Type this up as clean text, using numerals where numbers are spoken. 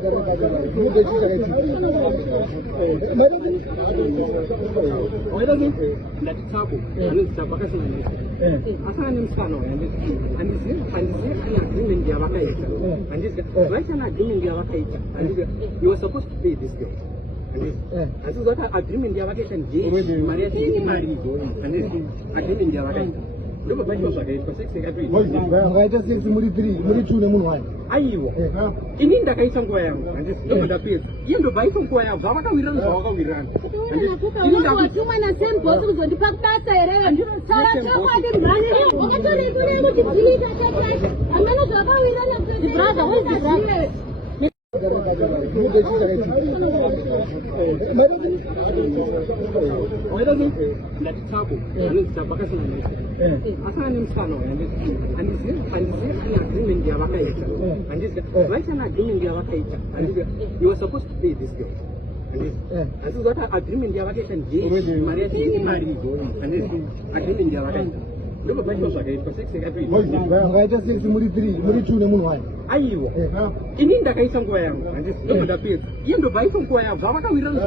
You were supposed to pay this girl. And this is what agreement they are getting. Maria is married. And this agreement they are getting. Look at my husband for 6 every day. I just said to Muri2 Moon. Are you? In the case of where and this look at the place. You know, buy some where Vaka we run. You were supposed to pay this girl. And this is what agreement they are getting. Maria is married. And this agreement they are getting. Look at my husband for 6 every day. I just said to Muri2 Moon. Are you? In the case of where and this look at the place. You know, buy some where Vaka we run. And